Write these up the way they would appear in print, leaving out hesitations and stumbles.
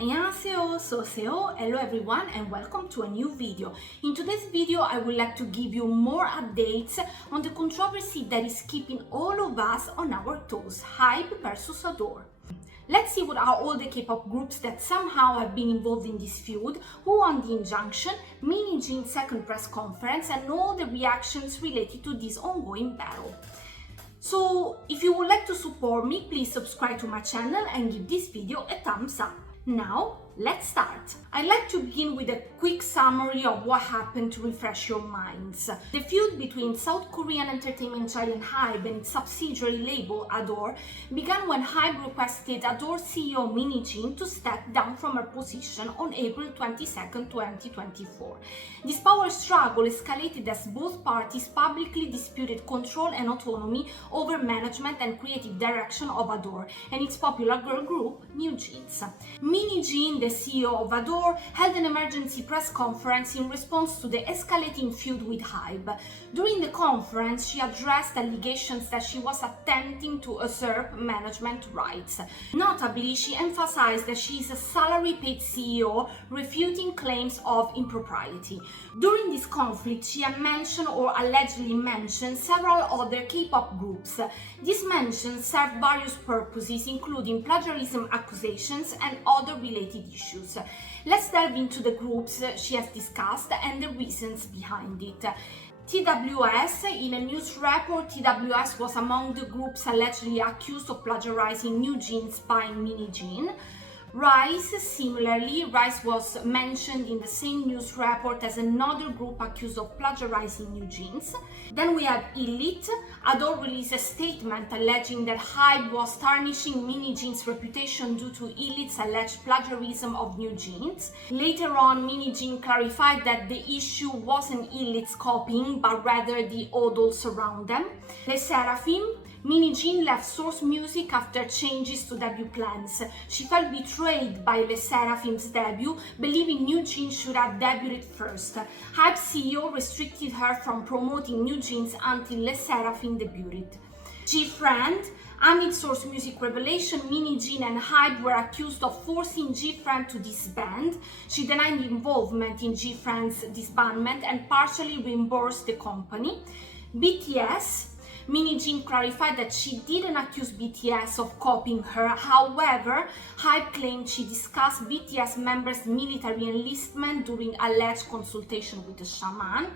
Annyeonghaseyo, soseo, hello everyone and welcome to a new video. In today's video I would like to give you more updates on the controversy that is keeping all of us on our toes, Hybe versus Ador. Let's see what are all the K-pop groups that somehow have been involved in this feud, who won the injunction, Min Hee Jin's second press conference and all the reactions related to this ongoing battle. So if you would like to support me, please subscribe to my channel and give this video a thumbs up. Now, let's start. I'd like to begin with a quick summary of what happened to refresh your minds. The feud between South Korean entertainment giant Hybe and its subsidiary label Ador began when Hybe requested Ador CEO Min Hee Jin to step down from her position on April 22, 2024. This power struggle escalated as both parties publicly disputed control and autonomy over management and creative direction of Ador and its popular girl group NewJeans. Min Hee Jin, the CEO of Ador, held an emergency press conference in response to the escalating feud with Hybe. During the conference, she addressed allegations that she was attempting to usurp management rights. Notably, she emphasized that she is a salary-paid CEO, refuting claims of impropriety. During this conflict, she had mentioned or allegedly mentioned several other K-pop groups. These mentions served various purposes, including plagiarism accusations and other related issues. Let's delve into the groups she has discussed and the reasons behind it. TWS, in a news report, TWS was among the groups allegedly accused of plagiarizing NewJeans by Min Hee Jin. Rise, similarly, Rise was mentioned in the same news report as another group accused of plagiarizing NewJeans. Then we have Elite. Ador released a statement alleging that Hybe was tarnishing Min Hee Jin's reputation due to Elite's alleged plagiarism of NewJeans. Later on, Min Hee Jin clarified that the issue wasn't Elite's copying, but rather the odals around them. The Seraphim. Min Hee Jin left Source Music after changes to debut plans. She felt betrayed by Le Seraphim's debut, believing NewJeans should have debuted first. Hybe CEO restricted her from promoting NewJeans until Le Seraphim debuted. G-Friend. Amid Source Music revelation, Min Hee Jin and Hybe were accused of forcing G-Friend to disband. She denied involvement in G-Friend's disbandment and partially reimbursed the company. BTS. Min Hee Jin clarified that she didn't accuse BTS of copying her. However, Hybe claimed she discussed BTS members' military enlistment during alleged consultation with the shaman.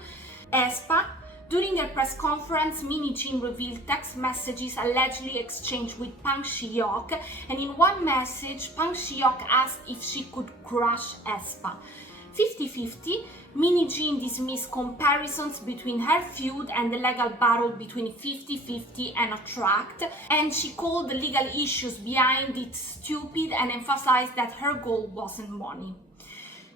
aespa. During a press conference, Min Hee Jin revealed text messages allegedly exchanged with Park Ji-hyuk, and in one message, Park Ji-hyuk asked if she could crush aespa. 50-50, Min Hee Jin dismissed comparisons between her feud and the legal battle between 50-50 and Attract, and she called the legal issues behind it stupid and emphasized that her goal wasn't money.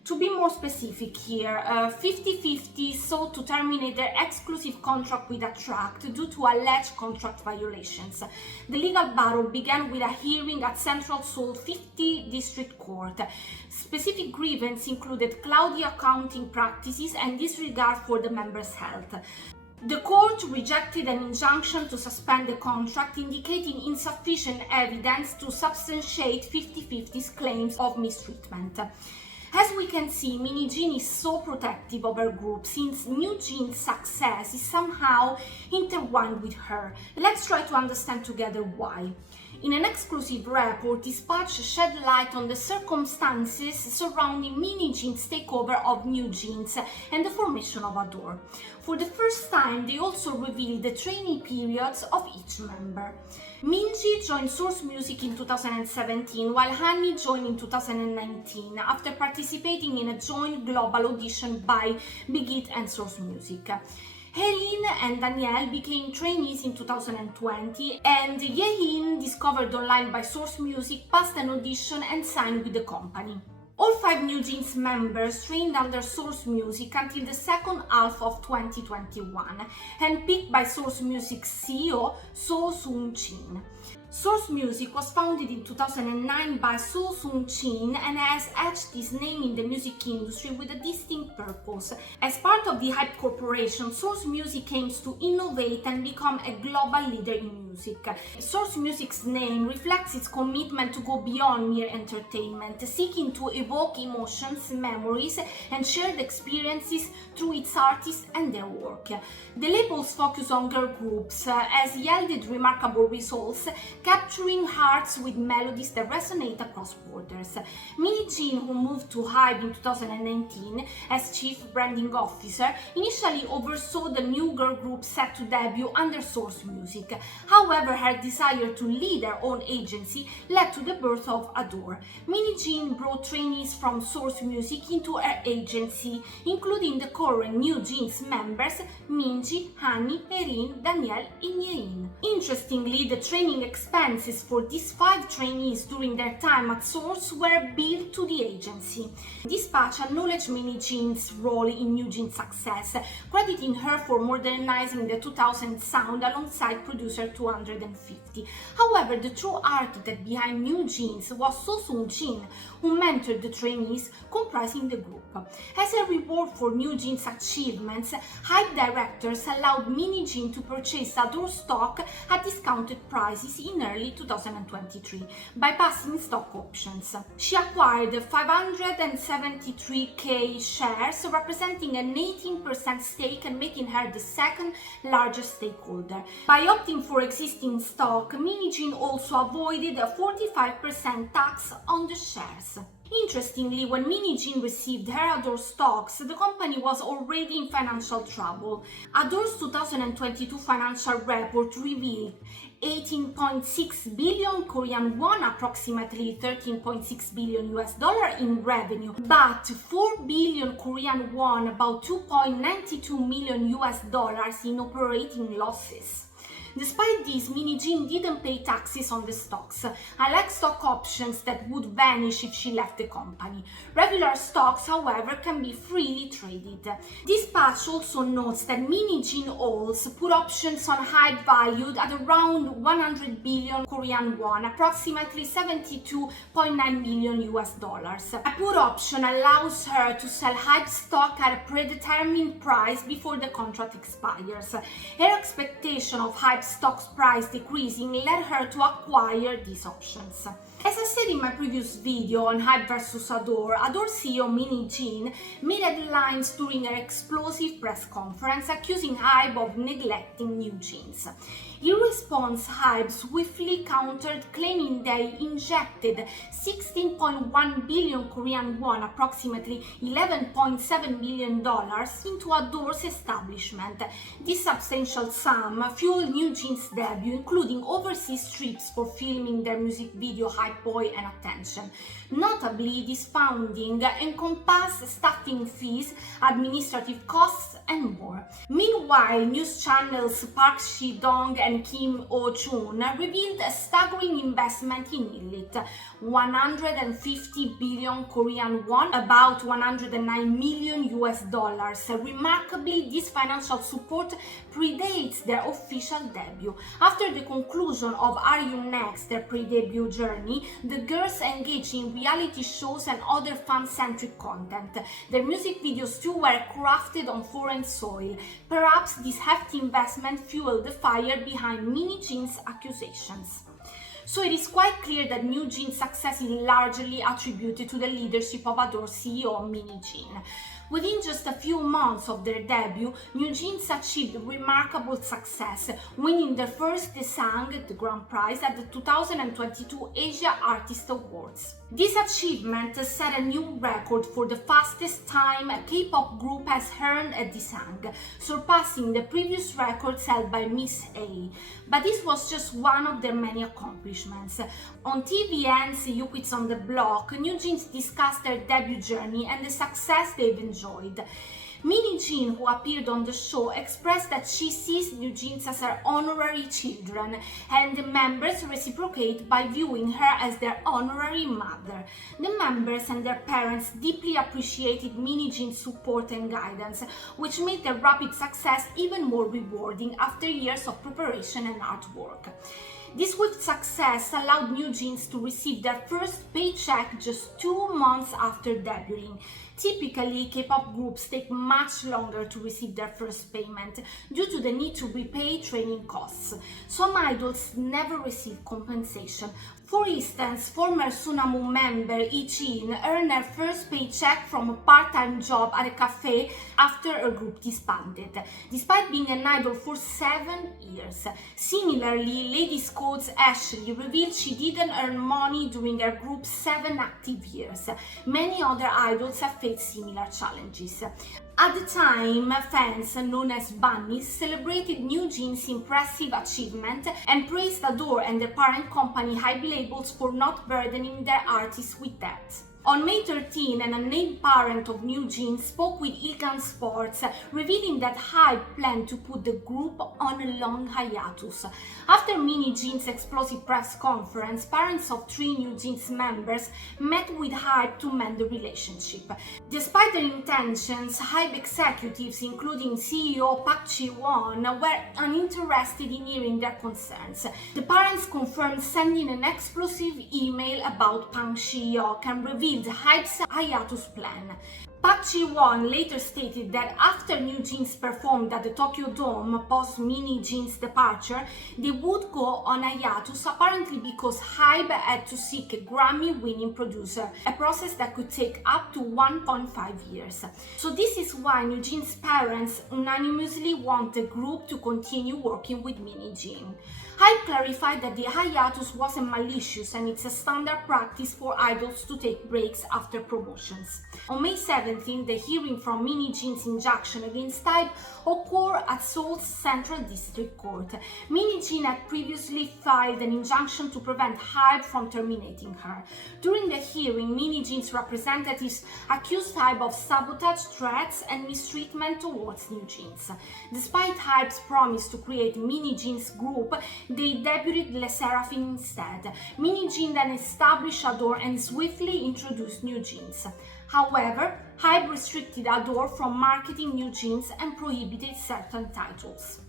To be more specific here, 50-50 sought to terminate their exclusive contract with Attract due to alleged contract violations. The legal battle began with a hearing at Central Seoul 50 District Court. Specific grievances included cloudy accounting practices and disregard for the members' health. The court rejected an injunction to suspend the contract, indicating insufficient evidence to substantiate 50-50's claims of mistreatment. As we can see, Min Hee Jin is so protective of her group since NewJeans' success is somehow intertwined with her. Let's try to understand together why. In an exclusive report, Dispatch shed light on the circumstances surrounding Min Hee Jin's takeover of NewJeans and the formation of Ador. For the first time, they also revealed the training periods of each member. Minji joined Source Music in 2017, while Hanmi joined in 2019 after participating in a joint global audition by Big Hit and Source Music. Herin and Danielle became trainees in 2020, and Yehin, discovered online by Source Music, passed an audition and signed with the company. All 5 NewJeans members trained under Source Music until the second half of 2021, handpicked by Source Music's CEO, So Sung-chin. Source Music was founded in 2009 by So Sung-chin and has etched his name in the music industry with a distinct purpose. As part of the Hybe Corporation, Source Music aims to innovate and become a global leader in music. Music. Source Music's name reflects its commitment to go beyond mere entertainment, seeking to evoke emotions, memories, and shared experiences through its artists and their work. The label's focus on girl groups has yielded remarkable results, capturing hearts with melodies that resonate across borders. Min Hee Jin, who moved to Hybe in 2019 as Chief Branding Officer, initially oversaw the new girl group set to debut under Source Music. However, her desire to lead her own agency led to the birth of Ador. Min Hee Jin brought trainees from Source Music into her agency, including the current NewJeans members Minji, Hani, Erin, Danielle, and Yein. Interestingly, the training expenses for these 5 trainees during their time at Source were billed to the agency. Dispatch acknowledged Min Hee Jin's role in NewJeans' success, crediting her for modernizing the 2000 sound alongside producer 250. However, the true architect behind NewJeans was So Sung Jin, who mentored the trainees comprising the group. As a reward for NewJeans' achievements, Hybe directors allowed Min Hee Jin to purchase Ador stock at discounted prices in early 2023, bypassing stock options. She acquired 573k shares, representing an 18% stake and making her the second largest stakeholder. By opting for existing stock, Min Hee Jin also avoided a 45% tax on the shares. Interestingly, when Min Hee Jin received her Ador stocks, the company was already in financial trouble. Ador's 2022 financial report revealed 18.6 billion Korean won, approximately 13.6 billion US dollar in revenue, but 4 billion Korean won, about 2.92 million US dollars in operating losses. Despite this, Min Hee Jin didn't pay taxes on the stocks, unlike stock options that would vanish if she left the company. Regular stocks, however, can be freely traded. Dispatch also notes that Min Hee Jin holds put options on Hybe valued at around 100 billion Korean won, approximately 72.9 million US dollars. A put option allows her to sell Hybe stock at a predetermined price before the contract expires. Her expectation of Hybe stock's price decreasing led her to acquire these options. As I said in my previous video on Hybe vs Ador, Ador CEO Min Hee Jin made headlines during her explosive press conference accusing Hybe of neglecting NewJeans. In response, Hybe swiftly countered, claiming they injected 16.1 billion Korean won, approximately $11.7 million, into Ador's establishment. This substantial sum fueled NewJeans' debut, including overseas trips for filming their music video Hype Boy and Attention. Notably, this funding encompassed staffing fees, administrative costs, and more. Meanwhile, news channels Park Shi-dong and Kim Oh-chun revealed a staggering investment in Elite, 150 billion Korean won, about 109 million US dollars. Remarkably, this financial support predates their official debut. After the conclusion of Are You Next, their pre-debut journey, the girls engaged in reality shows and other fan-centric content. Their music videos too were crafted on foreign soil. Perhaps this hefty investment fueled the fire behind Min Hee Jin's accusations. So it is quite clear that NewJeans' success is largely attributed to the leadership of Ador CEO Min Hee Jin. Within just a few months of their debut, NewJeans achieved remarkable success, winning their first Daesang, the grand prize, at the 2022 Asia Artist Awards. This achievement set a new record for the fastest time a K-pop group has earned a Daesang, surpassing the previous records held by Miss A. But this was just one of their many accomplishments. On TVN's You Quits on the Block, NewJeans discussed their debut journey and the success they've enjoyed. Min Hee Jin, who appeared on the show, expressed that she sees NewJeans as her honorary children, and the members reciprocate by viewing her as their honorary mother. The members and their parents deeply appreciated Min Hee Jin's support and guidance, which made their rapid success even more rewarding after years of preparation and hard work. This swift success allowed NewJeans to receive their first paycheck just 2 months after debuting. Typically, K-pop groups take much longer to receive their first payment due to the need to repay training costs. Some idols never receive compensation. For instance, former Sunamu member Min Hee Jin earned her first paycheck from a part-time job at a cafe after her group disbanded, despite being an idol for 7 years. Similarly, Lady Scout's Ashley revealed she didn't earn money during her group's 7 active years. Many other idols have faced similar challenges. At the time, fans, known as bunnies, celebrated NewJeans' impressive achievement and praised Ador and their parent company Hybe labels for not burdening their artists with debt. On May 13, an unnamed parent of NewJeans spoke with Ilgan Sports, revealing that Hybe planned to put the group on a long hiatus. After Min Hee Jin's explosive press conference, parents of 3 NewJeans members met with Hybe to mend the relationship. Despite their intentions, Hybe executives, including CEO Park Ji-won, were uninterested in hearing their concerns. The parents confirmed sending an explosive email about Park Ji-hyuk and revealed Hybe's hiatus plan. Park Ji-won later stated that after NewJeans performed at the Tokyo Dome post Min Hee Jin's departure, they would go on hiatus, apparently because Hybe had to seek a Grammy-winning producer, a process that could take up to 1.5 years. So this is why NewJeans' parents unanimously want the group to continue working with Min Hee Jin. Hybe clarified that the hiatus wasn't malicious and it's a standard practice for idols to take breaks after promotions. On May 17, the hearing from Min Hee Jin's injunction against Hybe occurred at Seoul's Central District Court. Min Hee Jin had previously filed an injunction to prevent Hybe from terminating her. During the hearing, Min Hee Jin's representatives accused Hybe of sabotage, threats, and mistreatment towards NewJeans. Despite Hybe's promise to create Min Hee Jin's group, they debuted Le Sserafim instead. Min Hee Jin then established Ador and swiftly introduced NewJeans. However, Hybe restricted Ador from marketing NewJeans and prohibited certain titles.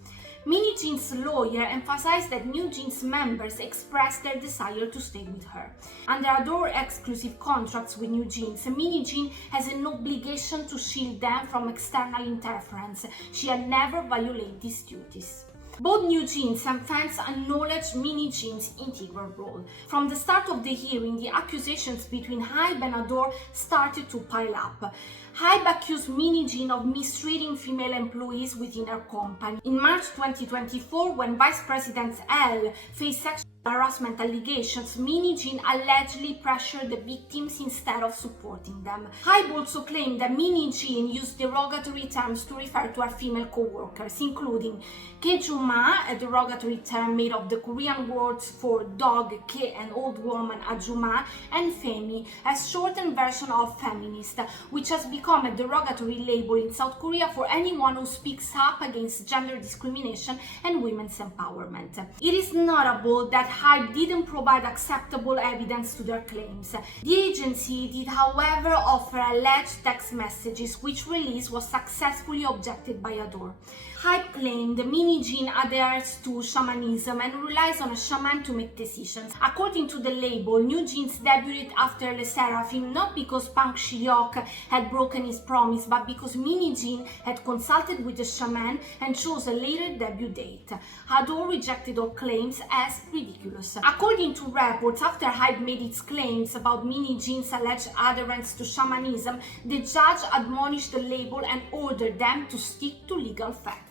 Min Hee Jin's lawyer emphasized that NewJeans members expressed their desire to stay with her. Under Ador exclusive contracts with NewJeans, Min Hee Jin has an obligation to shield them from external interference. She had never violated these duties. Both NewJeans and fans acknowledged Min Hee Jin's integral role. From the start of the hearing, the accusations between Hybe and Ador started to pile up. Hybe accused Min Hee Jin of mistreating female employees within her company. In March 2024, when Vice President L faced sexual harassment allegations, Min Hee Jin allegedly pressured the victims instead of supporting them. Hybe also claimed that Min Hee Jin used derogatory terms to refer to her female co-workers, including Kejuma, a derogatory term made of the Korean words for dog, Ke, and old woman Ajuma, and Femi, a shortened version of feminist, which has become a derogatory label in South Korea for anyone who speaks up against gender discrimination and women's empowerment. It is notable that Hybe didn't provide acceptable evidence to their claims. The agency did, however, offer alleged text messages, which release was successfully objected by Ador. Hybe claimed Min Hee Jin adheres to shamanism and relies on a shaman to make decisions. According to the label, NewJeans debuted after Le Sserafim not because Park Ji-hyuk had broken his promise, but because Min Hee Jin had consulted with the shaman and chose a later debut date. Ador rejected all claims as ridiculous. According to reports, after Hybe made its claims about Min Hee Jin's alleged adherence to shamanism, the judge admonished the label and ordered them to stick to legal facts.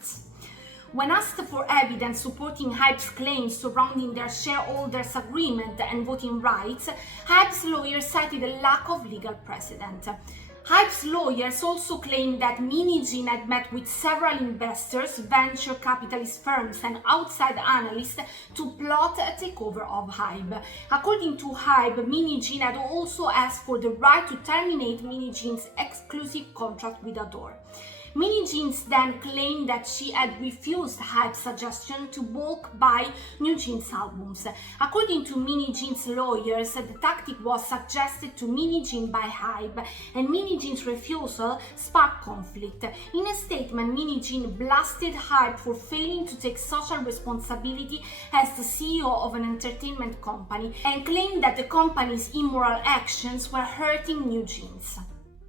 When asked for evidence supporting Hybe's claims surrounding their shareholders' agreement and voting rights, Hybe's lawyer cited a lack of legal precedent. Hybe's lawyers also claimed that Min Hee Jin had met with several investors, venture capitalist firms, and outside analysts to plot a takeover of Hybe. According to Hybe, Min Hee Jin had also asked for the right to terminate Min Hee Jin's exclusive contract with Ador. Min Hee Jin then claimed that she had refused Hybe's suggestion to bulk buy NewJeans albums. According to Min Hee Jin's lawyers, the tactic was suggested to Min Hee Jin by Hybe, and Min Hee Jin's refusal sparked conflict. In a statement, Min Hee Jin blasted Hybe for failing to take social responsibility as the CEO of an entertainment company and claimed that the company's immoral actions were hurting NewJeans.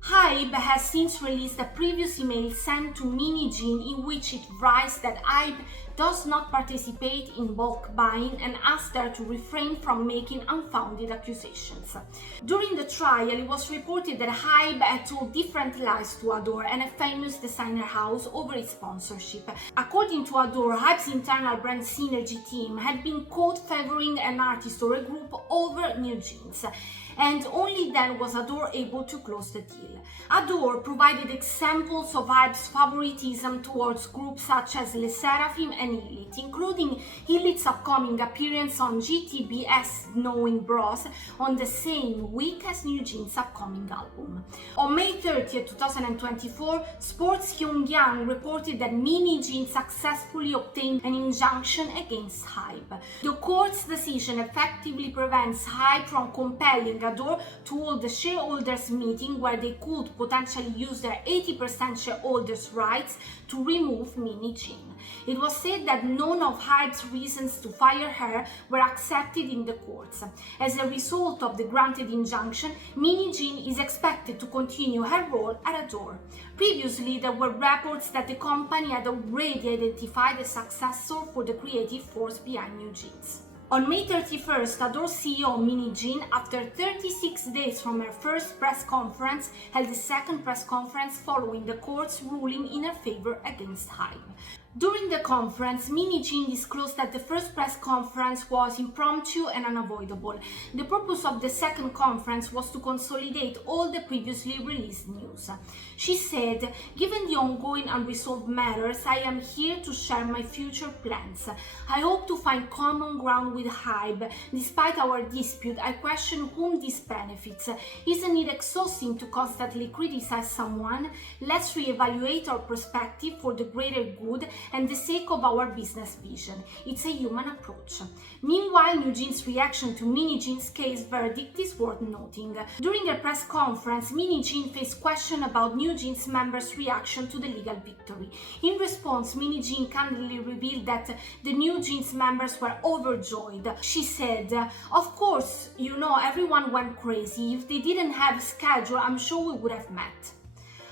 Hybe has since released a previous email sent to Min Hee Jin in which it writes that Hybe does not participate in bulk buying and asked her to refrain from making unfounded accusations. During the trial, it was reported that Hybe had told different lies to Ador and a famous designer house over its sponsorship. According to Ador, Hybe's internal brand synergy team had been caught favoring an artist or a group over NewJeans, and only then was Ador able to close the deal. Ador provided examples of Hybe's favoritism towards groups such as Le Seraphim and Elite, including Elite's upcoming appearance on GTB's Knowing Bros on the same week as NewJeans' upcoming album. On May 30, 2024, Sports Pyongyang reported that Min Hee Jin successfully obtained an injunction against Hybe. The court's decision effectively prevents Hybe from compelling Ador to hold the shareholders meeting where they could potentially use their 80% shareholders' rights to remove Min Hee Jin. It was said that none of Hybe's reasons to fire her were accepted in the courts. As a result of the granted injunction, Min Hee Jin is expected to continue her role at Ador. Previously, there were reports that the company had already identified a successor for the creative force behind NewJeans. On May 31st, Ador CEO Min Hee Jin, after 36 days from her first press conference, held a second press conference following the court's ruling in her favor against Hybe. During the conference, Min Hee Jin disclosed that the first press conference was impromptu and unavoidable. The purpose of the second conference was to consolidate all the previously released news. She said, "Given the ongoing unresolved matters, I am here to share my future plans. I hope to find common ground with Hybe. Despite our dispute, I question whom this benefits. Isn't it exhausting to constantly criticize someone? Let's reevaluate our perspective for the greater good and the sake of our business vision. It's a human approach." Meanwhile, NewJeans' reaction to Min Hee Jin's case verdict is worth noting. During her press conference, Min Hee Jin faced questions about NewJeans members' reaction to the legal victory. In response, Min Hee Jin candidly revealed that the NewJeans members were overjoyed. She said, "Of course, everyone went crazy. If they didn't have a schedule, I'm sure we would have met."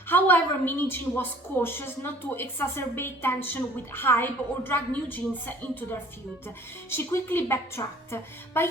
However, Min Hee Jin was cautious not to exacerbate tension with Hybe or drag NewJeans into their feud. She quickly backtracked, "But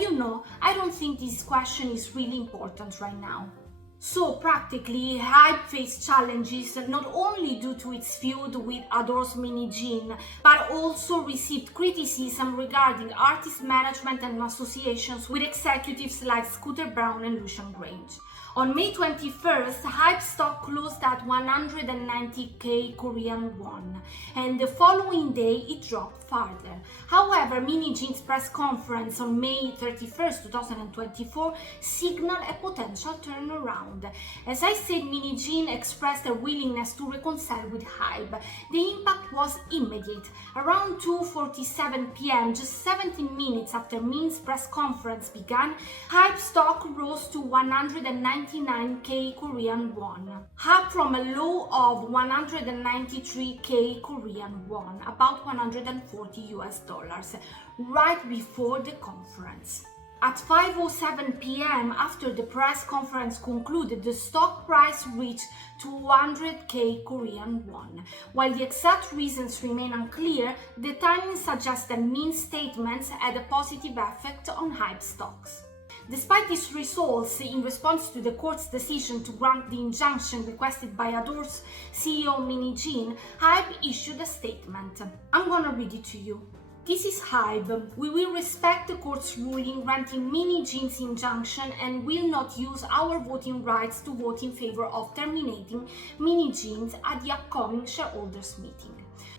I don't think this question is really important right now." So practically, Hybe faced challenges not only due to its feud with Ador's Min Hee Jin, but also received criticism regarding artist management and associations with executives like Scooter Braun and Lucian Grange. On May 21st, Hybe stock closed at 190k Korean won, and the following day it dropped further. However, Min Hee Jin's press conference on May 31st, 2024 signaled a potential turnaround. As I said, Min Hee Jin expressed her willingness to reconcile with Hybe. The impact was immediate. Around 2:47 p.m., just 17 minutes after Min's press conference began, Hybe stock rose to 199k Korean won, up from a low of 193k Korean won, about $140, right before the conference. At 5:07 p.m., after the press conference concluded, the stock price reached 200k Korean won. While the exact reasons remain unclear, the timing suggests that Min's statements had a positive effect on Hybe stocks. Despite these results, in response to the court's decision to grant the injunction requested by Ador's CEO Min Hee Jin, Hybe issued a statement. I'm gonna read it to you. "This is Hybe. We will respect the court's ruling granting Min Hee Jin's injunction and will not use our voting rights to vote in favor of terminating Min Hee Jin at the upcoming shareholders meeting.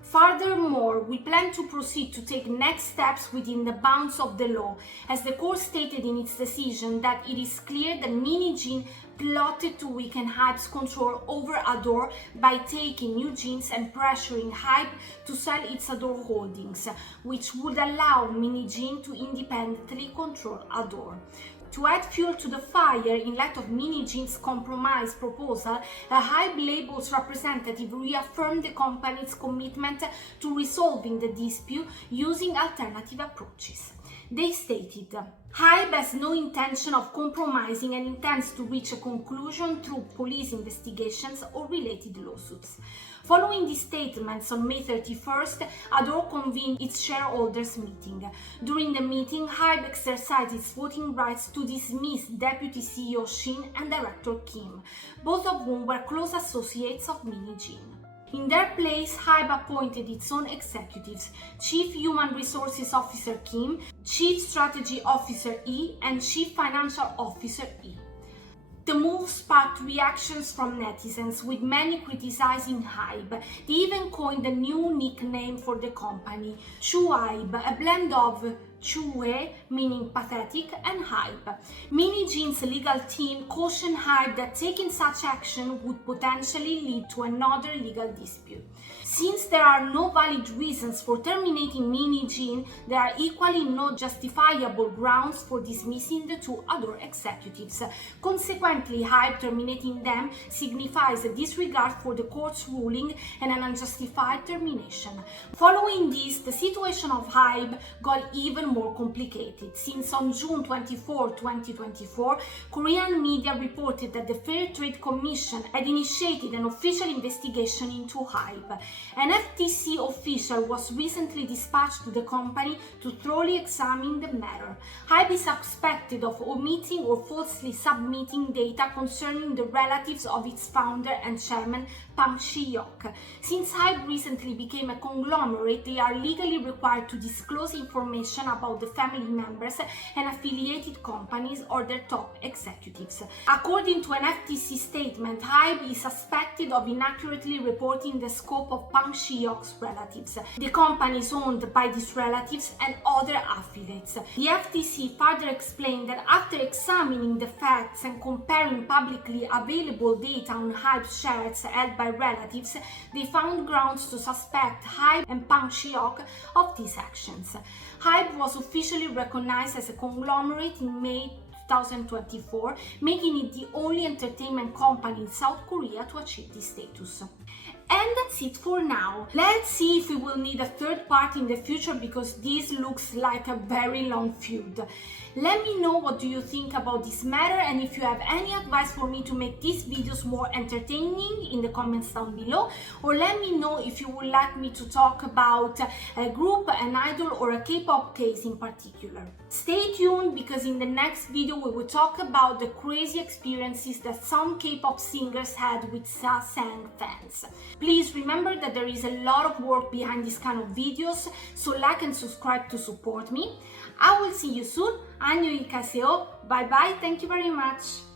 Furthermore, we plan to proceed to take next steps within the bounds of the law, as the court stated in its decision that it is clear that Min Hee Jin plotted to weaken Hybe's control over Ador by taking NewJeans and pressuring Hybe to sell its Ador holdings, which would allow Min Hee Jin to independently control Ador. To add fuel to the fire, in light of Min Hee Jin's compromise proposal, a Hybe label's representative reaffirmed the company's commitment to resolving the dispute using alternative approaches. They stated, Hybe has no intention of compromising and intends to reach a conclusion through police investigations or related lawsuits. Following these statements, on May 31st, Ador convened its shareholders' meeting. During the meeting, Hybe exercised its voting rights to dismiss Deputy CEO Shin and Director Kim, both of whom were close associates of Min Hee Jin. In their place, Hybe appointed its own executives, Chief Human Resources Officer Kim, Chief Strategy Officer E, and Chief Financial Officer E. The move sparked reactions from netizens, with many criticizing Hybe. They even coined a new nickname for the company, Chu Hybe, a blend of Chue, meaning pathetic, and Hybe. Min Hee Jin's legal team cautioned Hybe that taking such action would potentially lead to another legal dispute. Since there are no valid reasons for terminating Min Hee Jin, there are equally no justifiable grounds for dismissing the two Ador executives. Consequently, Hybe terminating them signifies a disregard for the court's ruling and an unjustified termination. Following this, the situation of Hybe got even more complicated, since on June 24, 2024, Korean media reported that the Fair Trade Commission had initiated an official investigation into Hybe. An FTC official was recently dispatched to the company to thoroughly examine the matter. Hybe is suspected of omitting or falsely submitting data concerning the relatives of its founder and chairman, Park Shi-hyuk. Since Hybe recently became a conglomerate, they are legally required to disclose information about the family members and affiliated companies or their top executives. According to an FTC statement, Hybe is suspected of inaccurately reporting the scope of Park Shi-hyuk's relatives. The company is owned by these relatives and other affiliates. The FTC further explained that after examining the facts and comparing publicly available data on Hybe's shares held by relatives, they found grounds to suspect Hybe and Park Shi-hyuk of these actions. Hybe was officially recognized as a conglomerate in May 2024, making it the only entertainment company in South Korea to achieve this status. And that's it for now. Let's see if we will need a third part in the future, because this looks like a very long feud. Let me know what do you think about this matter, and if you have any advice for me to make these videos more entertaining in the comments down below, or let me know if you would like me to talk about a group, an idol, or a K-pop case in particular. Stay tuned, because in the next video we will talk about the crazy experiences that some K-pop singers had with Sang fans. Please remember that there is a lot of work behind this kind of videos, so like and subscribe to support me. I will see you soon. 안녕히 가세요. Bye bye. Thank you very much.